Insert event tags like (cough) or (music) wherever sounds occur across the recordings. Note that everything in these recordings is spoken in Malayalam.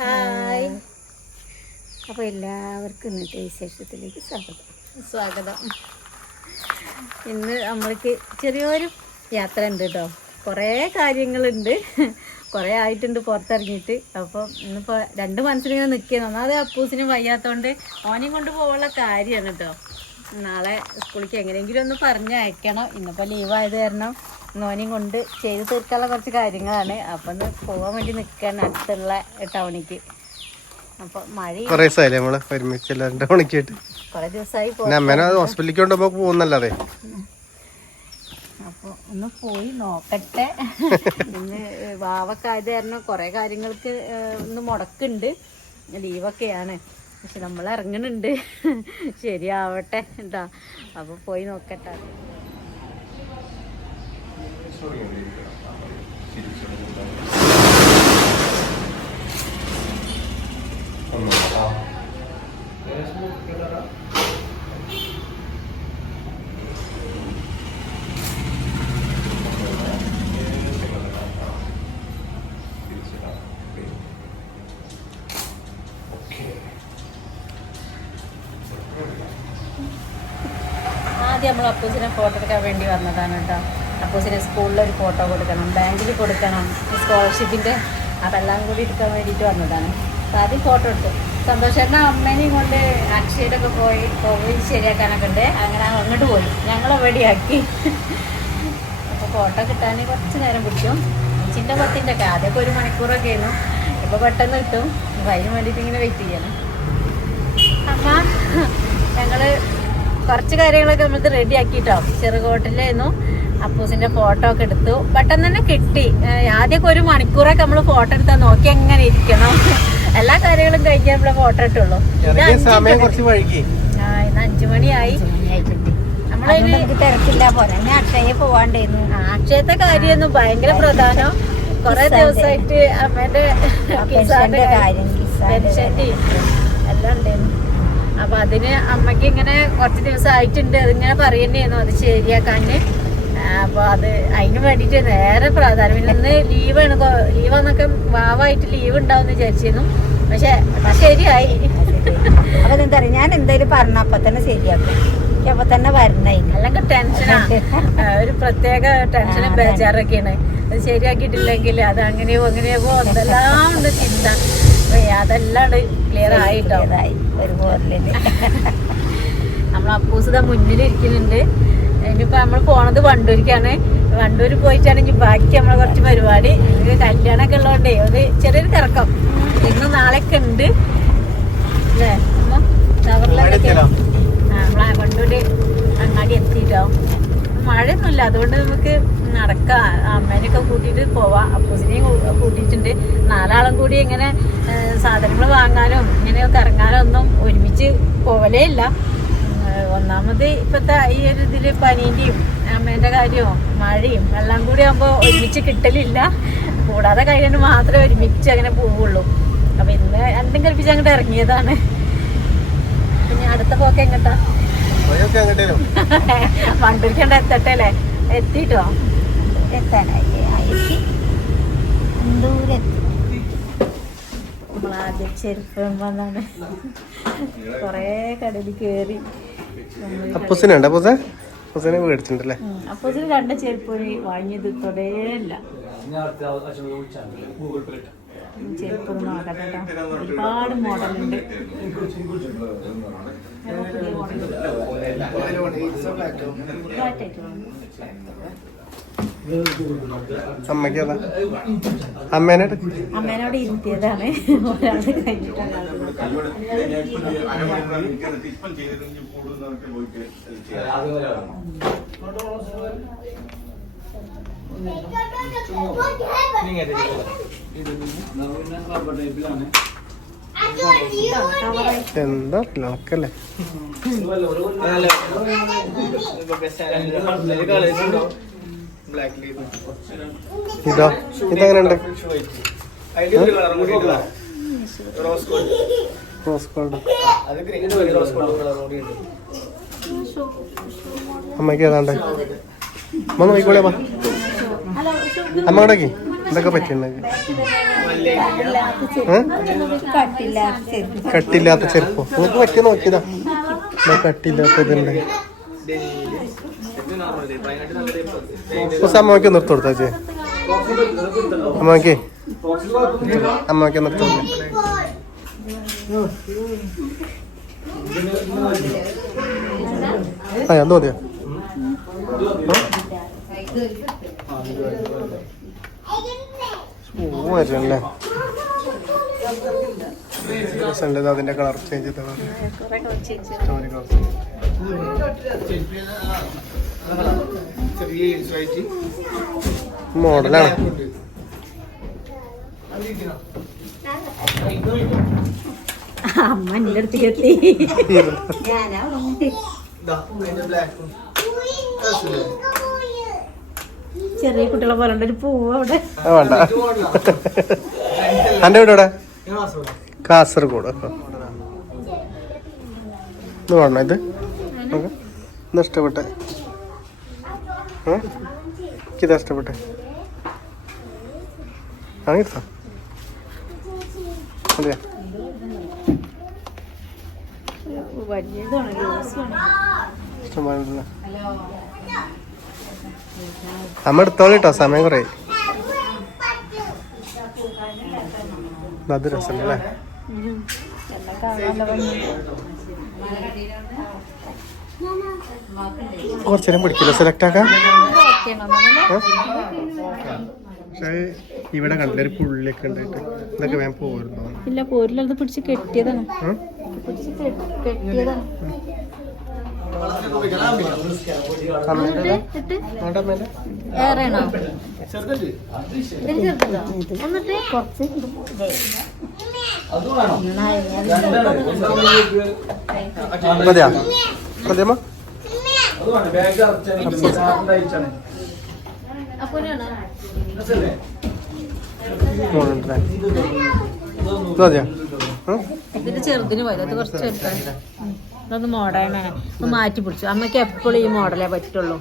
ഹായ്. അപ്പോൾ എല്ലാവർക്കും ഇന്നത്തെ വിശേഷത്തിലേക്ക് സ്വാഗതം. സ്വാഗതം. ഇന്ന് നമ്മൾക്ക് ചെറിയൊരു യാത്ര ഉണ്ട് കേട്ടോ കുറേ കാര്യങ്ങളുണ്ട്. കുറേ ആയിട്ടുണ്ട് പുറത്തിറങ്ങിയിട്ട്. അപ്പോൾ ഇന്നിപ്പോൾ രണ്ട് മനസ്സിലിങ്ങനെ നിൽക്കുന്നത് ഒന്നാമത് അപ്പൂസിനും വയ്യാത്തതുകൊണ്ട് ഓനെയും കൊണ്ട് പോകാനുള്ള കാര്യമാണ് കേട്ടോ നാളെ സ്കൂളിലേക്ക് എങ്ങനെയെങ്കിലും ഒന്ന് പറഞ്ഞയക്കണം. ഇന്നിപ്പോൾ ലീവായത് കാരണം നോനെയും കൊണ്ട് ചെയ്ത് തീർക്കാനുള്ള കുറച്ച് കാര്യങ്ങളാണ്. അപ്പം ഒന്ന് പോകാൻ വേണ്ടി നിൽക്കുകയാണ് അടുത്തുള്ള ടൗണിക്ക്. അപ്പോൾ മഴ കുറേ ദിവസമായില്ലേ നമ്മൾ ഒരുമിച്ച് എല്ലാവരും മണിക്കായിട്ട് കുറേ ദിവസമായി അമ്മേനെ ഹോസ്പിറ്റലിലേക്ക് കൊണ്ടുപോ പോകുന്നല്ലാതെ അപ്പോൾ ഒന്ന് പോയി നോക്കട്ടെ. ഇന്ന് വാവക്കായത് കാരണം കുറേ കാര്യങ്ങൾക്ക് ഒന്ന് മുടക്കുണ്ട്. ലീവൊക്കെയാണ്. പക്ഷെ നമ്മൾ ഇറങ്ങുന്നുണ്ട് ശരിയാവട്ടെ. എന്താ? അപ്പോൾ പോയി നോക്കട്ടെ. ആദ്യം നമ്മൾ അപ്പൂസിനെ ഫോട്ടോ എടുക്കാൻ വേണ്ടി വന്നതാണ് കേട്ടോ. അപ്പൂസിനെ സ്കൂളിൽ ഒരു ഫോട്ടോ കൊടുക്കണം ബാങ്കിൽ കൊടുക്കണം സ്കോളർഷിപ്പിന്റെ അതെല്ലാം കൂടി എടുക്കാൻ വേണ്ടിയിട്ട് വന്നതാണ്. ആദ്യം ഫോട്ടോ എടുത്തു. സന്തോഷേട്ടൻ അമ്മേനെയും കൊണ്ട് അക്ഷയയിലൊക്കെ പോയി പോയി ശരിയാക്കാനൊക്കെ ഉണ്ട്. അങ്ങനെ അങ്ങോട്ട് പോയി. ഞങ്ങൾ റെഡിയാക്കി അപ്പോൾ ഫോട്ടോ കിട്ടാൻ കുറച്ച് നേരം പിടിക്കും അച്ഛന്റെ പത്തിന്റെ ഒക്കെ ആദ്യമൊക്കെ ഒരു മണിക്കൂറൊക്കെ ആയിരുന്നു. ഇപ്പോൾ പെട്ടെന്ന് കിട്ടും. അതിന് വേണ്ടിയിട്ട് ഇങ്ങനെ വെയിറ്റ് ചെയ്യണം. അമ്മ ഞങ്ങൾ കുറച്ച് കാര്യങ്ങളൊക്കെ നമ്മൾ റെഡി ആക്കിട്ടോ. ചെറുകോട്ടിലായിരുന്നു. അപ്പൂസിന്റെ ഫോട്ടോ ഒക്കെ എടുത്തു. പെട്ടെന്ന് തന്നെ കിട്ടി. ആദ്യമൊക്കെ ഒരു മണിക്കൂറൊക്കെ നമ്മൾ ഫോട്ടോ എടുത്താൽ നോക്കി എങ്ങനെ ഇരിക്കണം. എല്ലാ കാര്യങ്ങളും കഴിക്കാൻ നമ്മളെ ഫോട്ടോ ഇട്ടുള്ളൂ. ആ, ഇന്ന് അഞ്ചു മണിയായി. നമ്മളതിന് തിരക്കില്ല. പോലെ ഞാൻ അക്ഷയ പോവാണ്ടായിരുന്നു. ആ, അക്ഷയത്തെ കാര്യമൊന്നും ഭയങ്കര പ്രധാനം. കൊറേ ദിവസമായിട്ട് അമ്മേന്റെ പെൻഷന്റെ എല്ലാം ഉണ്ടായിരുന്നു അപ്പൊ അതിന് അമ്മയ്ക്ക് ഇങ്ങനെ കുറച്ച് ദിവസം ആയിട്ടുണ്ട് അതിങ്ങനെ പറയുന്നു അത് ശരിയാക്കാന്. അപ്പൊ അത് അതിന് വേണ്ടിട്ട് നേരെ പ്രാധാന്യം പിന്നെ ഇന്ന് ലീവാണ്. ലീവാന്നൊക്കെ വാവായിട്ട് ലീവ് ഉണ്ടാവും വിചാരിച്ചിരുന്നു. പക്ഷെ ശരിയായി. അപ്പൊ എന്താ പറയാ ഞാൻ എന്തായാലും പറഞ്ഞ അപ്പൊ തന്നെ ശരിയാക്കും. അപ്പൊ തന്നെ വരണേ അല്ലെങ്കിൽ ടെൻഷനാ. ഒരു പ്രത്യേക ടെൻഷനും ബേജാറൊക്കെയാണ്. അത് ശരിയാക്കിയിട്ടില്ലെങ്കിൽ അത് അങ്ങനെയോ അങ്ങനെയോ എന്തെല്ലാം ഉണ്ട് ചിന്ത. അതെല്ലാം ക്ലിയർ ആയിട്ടോ? ഇതായി ഒരു നമ്മൾ അപ്പൂസിത മുന്നിൽ ഇരിക്കുന്നുണ്ട് ഇനിയിപ്പോ നമ്മൾ പോണത് വണ്ടൂരിക്കാണ്. വണ്ടൂര് പോയിട്ടാണെങ്കിൽ ബാക്കി നമ്മളെ കുറച്ച് പരിപാടി. ഇത് കല്യാണമൊക്കെ ഉള്ളതുകൊണ്ടേ ഒരു ചെറിയൊരു തിറക്കം ഇന്ന് നാളെയൊക്കെ ഉണ്ട്. അല്ലേ? ടവറിലൊക്കെ നമ്മളെ വണ്ടൂര് അങ്ങാടി എത്തിയിട്ടോ മഴയൊന്നുമില്ല. അതുകൊണ്ട് നമുക്ക് നടക്കാം. അമ്മേനെയൊക്കെ കൂട്ടിയിട്ട് പോവാം. അപ്പൂസിനെയും കൂട്ടിയിട്ടുണ്ട്. നാലാളും കൂടി ഇങ്ങനെ സാധനങ്ങൾ വാങ്ങാനും ഇങ്ങനെയൊക്കെ ഇറങ്ങാനോ ഒന്നും ഒരുമിച്ച് പോവലേ ഇല്ല. ഒന്നാമത് ഇപ്പത്തെ ഈ ഒരു ഇതിൽ പനീന്റെയും അമ്മേന്റെ കാര്യവും മഴയും എല്ലാം കൂടി ആകുമ്പോൾ ഒരുമിച്ച് കിട്ടലില്ല. കൂടാതെ കഴിയാൻ മാത്രമേ ഒരുമിച്ച് അങ്ങനെ പോവുള്ളൂ. അപ്പൊ ഇന്ന് രണ്ടും കൽപ്പിച്ച് അങ്ങോട്ട് ഇറങ്ങിയതാണ്. പിന്നെ അടുത്ത പോക്ക് എങ്ങട്ടാ? വഴിയൊക്കെ അങ്ങോട്ടേലും (laughs) വണ്ടൂരിക്കണ്ട എത്തട്ടെ അല്ലേ? എത്തിട്ടോ? എത്താനായി നമ്മളാദ്യം എത്തി നമ്മൾ ആദ്യം ചെരുപ്പ് വന്നാണ്. (laughs) കൊറേ കടലിൽ കേറി. അപ്പൂസിനുണ്ട് അപ്പൂസെ? അപ്പൂസിനെ മേടിച്ചിട്ടുണ്ടല്ലേ? രണ്ട് ചെരുപ്പ് വാങ്ങിയത് തൊടേല്ല ചെരുപ്പ് ഒന്ന് നോക്കട്ടെ കേട്ടോ ഒരുപാട് മോഡലുണ്ട്. അമ്മേനെ. അമ്മേനോട്? ഇരുത്തിയതാണ്. ഒരാൾ കഴിഞ്ഞിട്ടാണ് ഇപ്പം ചെയ്തിരുന്നെങ്കിൽ കൂടുതൽ പോയിട്ട് എന്താ നോക്കല്ലേ. ഇതോ? ഇതെങ്ങനെയുണ്ട്? റോസ് ഗോൾഡ് അമ്മയ്ക്ക് ഏതാണ്ട്? വന്ന് ഹലോ അമ്മ ഇടയ്ക്ക് എന്തൊക്കെ പറ്റിയിട്ടുണ്ടെങ്കിൽ കട്ടില്ലാത്ത ചെരുപ്പ് നിങ്ങൾക്ക് പറ്റിയ നോക്കിയതാ. കട്ടില്ലാത്തതുണ്ട്. അമ്മയ്ക്ക് നിർത്തി കൊടുത്താ ചേ അമ്മയ്ക്ക്. അമ്മയ്ക്ക് നിർത്തി കൊടുക്കാം ആ അത് മതിയോ? വരല്ലേ? രസമുണ്ട് അതിന്റെ കളർ ചേഞ്ച് ചെയ്തത്. സ്റ്റോറി കളർ മോഡലാണ് അമ്മ എന്റെ അടുത്ത് കെട്ടി. ഞാനാ ചെറിയ കുട്ടികളെ പോലെ ഉണ്ട്. ഒരു പൂവ് അവിടെ. വേണ്ട. എന്റെ വീട് ഇവിടെ കാസർഗോഡ്. ഇത് വേണോ ഇത്. ഇത് ഇഷ്ടപ്പെട്ടെ? എനിക്കിതാ ഇഷ്ടപ്പെട്ടെ അതെയാ? ഇഷ്ടമായിട്ടില്ല അമ്മ എടുത്തോളൂ കേട്ടോ സമയം കുറേ. അത് രസമല്ലേ? കുറച്ചേരം പിടിക്കില്ല? സെലക്ട് ആക്കാം? പക്ഷേ ഇവിടെ കണ്ടില്ല ഒരു പുള്ളിയൊക്കെ ഉണ്ടായിട്ട് ഇതൊക്കെ വേഗം പോരുന്നു ഇല്ല പോരില്ല അത് പിടിച്ച് കെട്ടിയതാണ്. പിടിച്ച് കെട്ടിയതാണ് അമ്മേന്റെ ഇട്ട് അവിടെ അമ്മേന്റെ ഏറെയാണോ? എന്നിട്ട്? കുറച്ച്. മതിയാ? മതിയമ്മ? മതിയോ? ചെറുതിന് പോയത്. അത് കുറച്ച് ചെറുതാണ് ഇതൊന്ന് മോഡേണേ ഒന്ന് മാറ്റി പിടിച്ചു. അമ്മയ്ക്ക് എപ്പോഴും ഈ മോഡലേ പറ്റുള്ളൂ.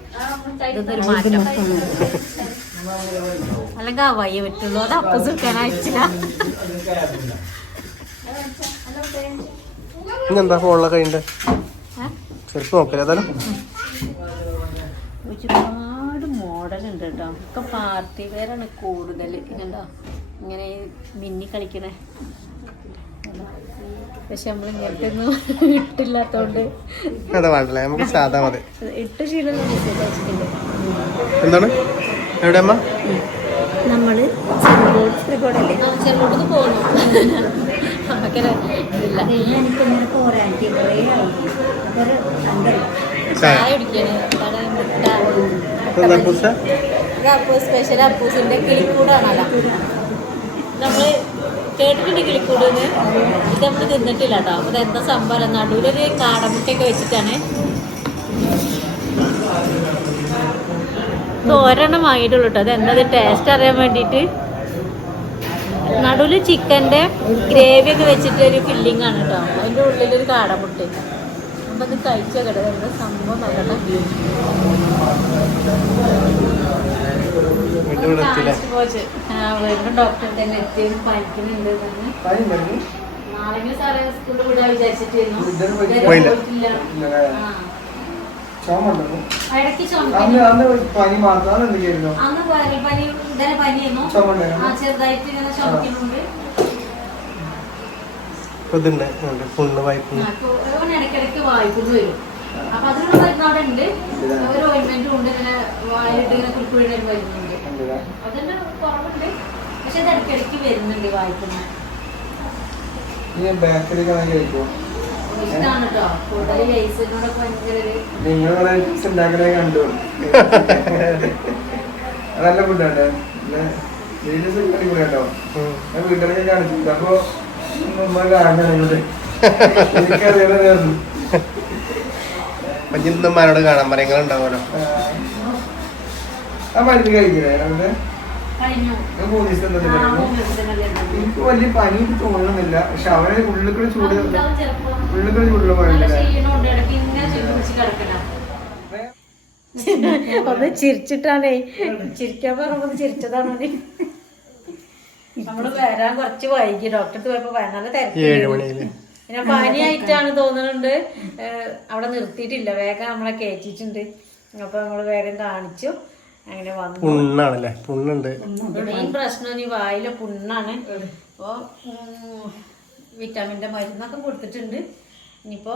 ഇതൊരു മാറ്റം. അല്ലെങ്കിൽ ആ വയ്യ പറ്റുള്ളൂ. അത് അപ്പൊ എടുക്കാൻ ഫോണിലൊക്കെ ഇന്നെന്താ ഫോണിലെ കഴിയുണ്ട് ചെറുപ്പം നോക്കില്ല ഏതായാലും ഒരുപാട് മോഡൽ ഉണ്ട് കേട്ടോ. ഒക്കെ പാർട്ടി വെയറാണ് കൂടുതൽ. കണ്ടോ ഇങ്ങനെ മിന്നി കളിക്കണേ? പക്ഷെ നമ്മൾ ഇങ്ങനത്തെ ഒന്നും ഇട്ടില്ലാത്തോണ്ട് അത് വേണ്ടല്ലേ? നമുക്ക് സാധാ മതി. ഇട്ട് ശീലം എന്താണ്? എവിടെ അമ്മ? നമ്മൾ ചെറുകോട് ചെറുകോടല്ലേ ചെറുതോട്ട് പോകുന്നു അങ്ങനെ ഇതില്ല. എനിക്ക് ഇങ്ങനെ പോരാനിക്ക് കുറേ ആയി. ഒരു ചായ. ചായ മുട്ട. ഇത് അപ്പൂസ് സ്പെഷ്യൽ അപ്പൂസിന്റെ കിളിക്കൂടാണല്ലോ. നമ്മൾ കേട്ടിട്ടുണ്ട് കിളിക്കൂട് എന്ന് ഇത് നമ്മൾ തിന്നിട്ടില്ല കേട്ടോ അപ്പൊ എന്താ സംഭവം? നടുവിലൊരു കാടമുട്ടയൊക്കെ വെച്ചിട്ടാണ്. ഒരെണ്ണം വാങ്ങിയിട്ടുള്ളൂ കേട്ടോ അത് എന്താ ടേസ്റ്റ് അറിയാൻ വേണ്ടിയിട്ട് നടുവിൽ ചിക്കന്റെ ഗ്രേവി ഒക്കെ വെച്ചിട്ട് ഒരു ഫില്ലിംഗ് ആണ് കേട്ടോ അതിന്റെ ഉള്ളിലൊരു കാടമുട്ട. അപ്പം അത് കഴിച്ചോ കേട്ടോ എന്താ സംഭവം നോക്കട്ടെ. ഇവിടെ എത്തിയില്ലേ വീണ്ടും ഡോക്ടറെ തന്നെ പനിക്കുന്നുണ്ട്. നാളെങ്കിലും സാറേ സ്കൂളിൽ വിടാൻ വിചാരിച്ചിട്ടായിരുന്നു പനി മാത്രം എന്തൊക്കെയായിരുന്നു ഇതുണ്ട്. പുണ്ണ് വായ്പ ഇടയ്ക്കിടയ്ക്ക് വരും. അപ്പൊ അതിനുള്ള ഉണ്ട്. ഒരു ഓയിൻമെന്റും ഉണ്ട്. ഇങ്ങനെ വായിലിട്ട് ഇങ്ങനെ കുളിക്കുഴിയുടെ വരുന്നുണ്ട് വായിക്കുന്ന. ഇനി ബേക്കറി കഴിക്കുമോ ഉണ്ടാക്കണേ കണ്ടു. നല്ല ഫുഡാണ് അടിപൊളിയാട്ടോ. ഞാൻ വീട്ടിലൊക്കെ കാണിച്ചു. അപ്പൊ പഞ്ഞിന്തന്മാരോട് കാണാൻ പറയുന്നുണ്ടാവുമല്ലോ ആ മരുന്ന് കഴിക്കില്ലേ അവിടെ. എനിക്ക് വലിയ പനി തോന്നുന്നില്ല പക്ഷെ അവനെ ഉള്ളിൽ കൂടെ ചൂട് ഉള്ളിൽ കൂടെ ചൂടുള്ള കിടക്കണം. ഒന്ന് ചിരിച്ചിട്ടാണേ. ചിരിക്കാൻ പറയുമ്പോൾ ചിരിച്ചതാണ് നമ്മൾ വരാൻ കുറച്ച് വൈകി. ഡോക്ടർക്ക് പോയപ്പോ നല്ല തിരക്ക് പിന്നെ പനിയായിട്ടാണ് തോന്നുന്നുണ്ട് അവിടെ നിർത്തിയിട്ടില്ല. വേഗം നമ്മളെ കയറ്റിയിട്ടുണ്ട് അപ്പൊ നമ്മൾ വേഗം കാണിച്ചു. അങ്ങനെ വന്നു. പുണ്ണാണല്ലേ? പുണ്ണുണ്ട്. മെയിൻ പ്രശ്നം ഈ വായിലെ പുണ്ണാണ്. അപ്പോൾ ഉം, വിറ്റാമിന്റെ മരുന്നൊക്കെ കൊടുത്തിട്ടുണ്ട്. ഇനിയിപ്പോ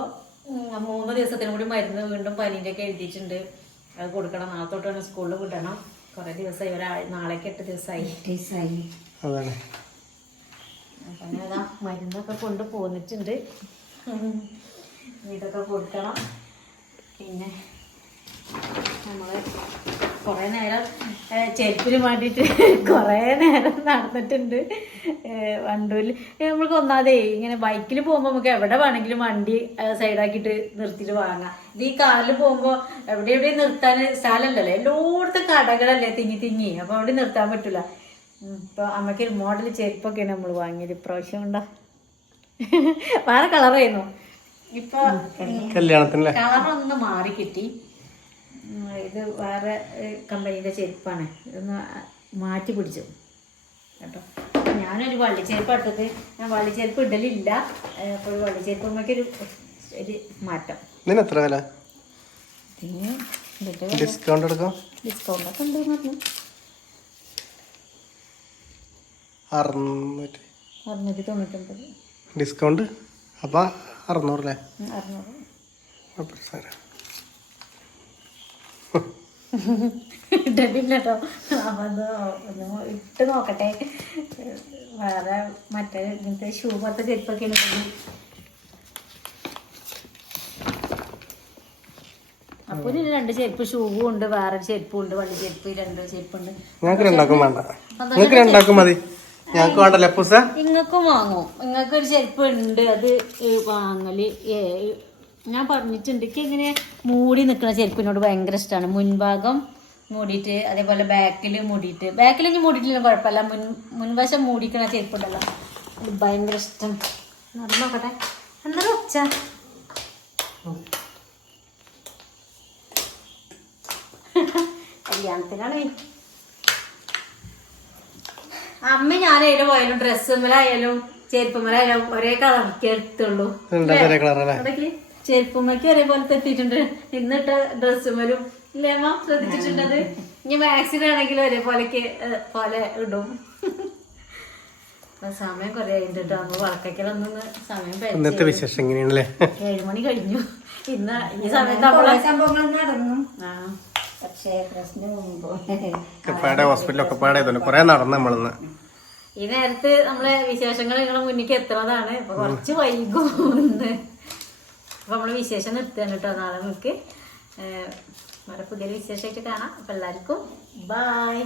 മൂന്ന് ദിവസത്തിന് കൂടി മരുന്ന് വീണ്ടും പനീന്റെ ഒക്കെ എഴുതിയിട്ടുണ്ട്. അത് കൊടുക്കണം. നാളെ തൊട്ടാണ് സ്കൂളിൽ വിടണം. കുറെ ദിവസമായി ഒരാൾ നാളേക്ക് എട്ട് ദിവസമായി അപ്പം അങ്ങനെ മരുന്നൊക്കെ കൊണ്ട് പോന്നിട്ടുണ്ട്. ഇതൊക്കെ കൊടുക്കണം. പിന്നെ നമ്മൾ കുറേ നേരം ചെരുപ്പിന് വേണ്ടിയിട്ട് (laughs) കുറേ നേരം നടന്നിട്ടുണ്ട്. വണ്ടൂരിൽ നമ്മൾക്ക് ഒന്നാതെ ഇങ്ങനെ ബൈക്കിൽ പോകുമ്പോൾ നമുക്ക് എവിടെ വേണമെങ്കിലും വണ്ടി സൈഡാക്കിയിട്ട് നിർത്തിയിട്ട് വാങ്ങാം. ഇത് ഈ കാറിൽ പോകുമ്പോൾ എവിടെ എവിടെ നിർത്താൻ സ്ഥലമല്ലല്ലോ എല്ലായിടത്തും കടകളല്ലേ തിങ്ങി തിങ്ങി. അപ്പോൾ അവിടെ നിർത്താൻ പറ്റില്ല ഇപ്പോൾ അമ്മയ്ക്ക് ഒരു മോഡൽ ചെരുപ്പൊക്കെയാണ് നമ്മൾ വാങ്ങിയത്. ഇപ്രാവശ്യം ഉണ്ടോ (laughs) വേറെ കളറായിരുന്നു ഇപ്പൊ കളറൊന്ന് മാറി കിട്ടി ഇത് വേറെ കമ്പനീന്റെ ചെരുപ്പാണ്. ഇതൊന്ന് മാറ്റി പിടിച്ചു. കേട്ടോ? ഞാനൊരു വള്ളിച്ചെരുപ്പ് എടുത്തത് ഞാൻ വള്ളിച്ചെരുപ്പ് ഇടലില്ല. അപ്പോൾ വള്ളിച്ചെരുപ്പമ്മയ്ക്ക് ഒരു മാറ്റം. ഇതിന് എത്ര വില? ഡിസ്കൗണ്ട് എടുക്കാം. ഡിസ്കൗണ്ട് ഒക്കെ ഉണ്ട് പറഞ്ഞു. അറുന്നൂറ്റി. അറുന്നൂറ്റി തൊണ്ണൂറ്റൊമ്പത്. ഡിസ്കൗണ്ട്? അപ്പം അറുന്നൂറല്ലേ അറുന്നൂറ്. അപ്പം സാരം ഇട്ടിട്ടില്ല കേട്ടോ അപ്പം അത് ഒന്ന് ഇട്ട് നോക്കട്ടെ. വേറെ മറ്റേ ഇങ്ങനത്തെ ഷൂ പോലത്തെ ചെരുപ്പൊക്കെ ഇടുന്നത്. അപ്പൊ ഇതിന് രണ്ട് ചെരുപ്പ് ഷൂവും ഉണ്ട്. വേറെ ചെരുപ്പും ഉണ്ട്. വള്ളി ചെരുപ്പ് രണ്ട് ചെരുപ്പുണ്ട്. ഞങ്ങൾക്ക് രണ്ടാക്കും വേണ്ട. നിങ്ങൾക്ക് രണ്ടാക്കും മതി. ഞങ്ങൾക്ക് വേണ്ടല്ലേ പൂസ ഇങ്ങക്കും വാങ്ങും. നിങ്ങൾക്ക് ഒരു ചെരുപ്പ് ഉണ്ട്. അത് വാങ്ങൽ ഞാൻ പറഞ്ഞിട്ടുണ്ട് എനിക്ക് ഇങ്ങനെ മൂടി നിൽക്കുന്ന ചെരുപ്പിനോട് ഭയങ്കര ഇഷ്ടമാണ് മുൻഭാഗം മൂടിയിട്ട് അതേപോലെ ബാക്കിൽ മൂടിയിട്ട്. ബാക്കിൽ ഇനി മൂടിയിട്ടില്ല കുഴപ്പമില്ല. മുൻ മുൻവശം മൂടിക്കണ ചെരുപ്പുണ്ടല്ലോ അത് ഭയങ്കര ഇഷ്ടം. നടന്നു നോക്കട്ടെ. എന്താ ഒച്ച കല്യാണത്തിനാണ്. അമ്മ എവിടെ പോയാലും ഡ്രസ്സുമ്മലായാലും ചെരുപ്പുമ്മലായാലും ഒരേ കളർ എടുത്തുള്ളൂ. അതൊക്കെ ചെരുപ്പുമ്മയ്ക്ക് ഒരേപോലെ എത്തിയിട്ടുണ്ട് ഇന്നിട്ട ഡ്രസ്സുമ്മലും ഇല്ലേ മാം ശ്രദ്ധിച്ചിട്ടുണ്ടത്? ഇനി മാക്സിൻ ആണെങ്കിലും ഒരേപോലെക്ക് പോലെ ഇടും. സമയം കുറെ കഴിഞ്ഞിട്ട് നമ്മൾ അമ്മ വളക്കയ്ക്കലൊന്നും സമയം ഇന്നത്തെ വിശേഷം എങ്ങനെയാണല്ലേ? ഏഴ് മണി കഴിഞ്ഞു. ഇന്ന് ഈ സമയത്ത് നമ്മളെ സംഭവങ്ങൾ നടന്നു. ആ. പക്ഷേ പ്രശ്നം ഒക്കെപ്പാടെ ഹോസ്പിറ്റലൊക്കെ പാടെ ഇതുണ്ട് കുറേ നടന്നു നമ്മളിന്ന്. ഈ നേരത്ത് നമ്മളെ വിശേഷങ്ങൾ നിങ്ങളെ മുന്നിലേക്ക് എത്തുന്നതാണ് ഇപ്പൊ കുറച്ച് വൈകും ഇന്ന് നമ്മൾ വിശേഷം നിർത്തുകയാണ് കേട്ടോ. നാളെ നമുക്ക് വേറെ പുതിയൊരു വിശേഷമായിട്ട് കാണാം. അപ്പോൾ എല്ലാവർക്കും ബായ്